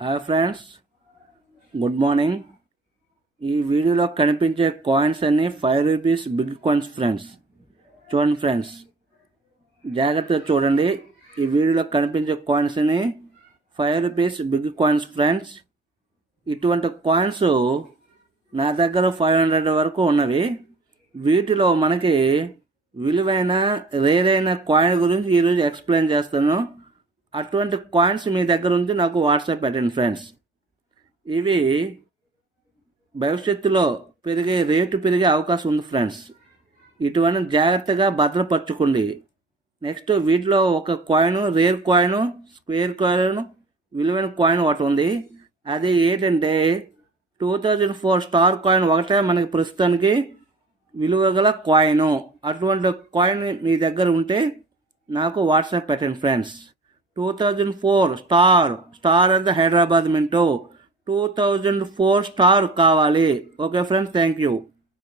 Hi friends, good morning. ఈ వీడియోలో కనిపించే కాయిన్స్ అన్ని 5 రూపీస్ బిగ్ కాయిన్స్ ఫ్రెండ్స్. చూడండి ఫ్రెండ్స్, జాగ్రత్తగా చూడండి. ఈ వీడియోలో కనిపించే కాయిన్స్ అన్ని 5 రూపీస్ బిగ్ కాయిన్స్ ఫ్రెండ్స్. ఇటువంటి కాయిన్స్ నా దగ్గర 500 వరకు ఉన్నవి. వీటిలో మనకి విలువైన రేరైన కాయిన్ గురించి ఈరోజు ఎక్స్ప్లెయిన్ చేస్తాను. అటువంటి కాయిన్స్ మీ దగ్గర ఉంటే నాకు వాట్సాప్ పెట్టండి ఫ్రెండ్స్. ఇవి భవిష్యత్తులో రేటు పెరిగే అవకాశం ఉంది ఫ్రెండ్స్. ఇటువంటి జాగ్రత్తగా భద్రపరచుకోండి. నెక్స్ట్ వీటిలో ఒక coin, rare coin, square coin, విలువైన కాయిన్ ఒకటి ఉంది. అది ఏంటంటే 2004 స్టార్ కాయిన్ ఒకటే మనకి ప్రస్తుతానికి విలువ గల కాయిన్. అటువంటి కాయిన్ మీ దగ్గర ఉంటే నాకు వాట్సాప్ పెట్టండి ఫ్రెండ్స్. 2004 స్టార్ అంటే హైదరాబాద్ మింటో 2004 స్టార్ కావాలి. Okay friends, thank you.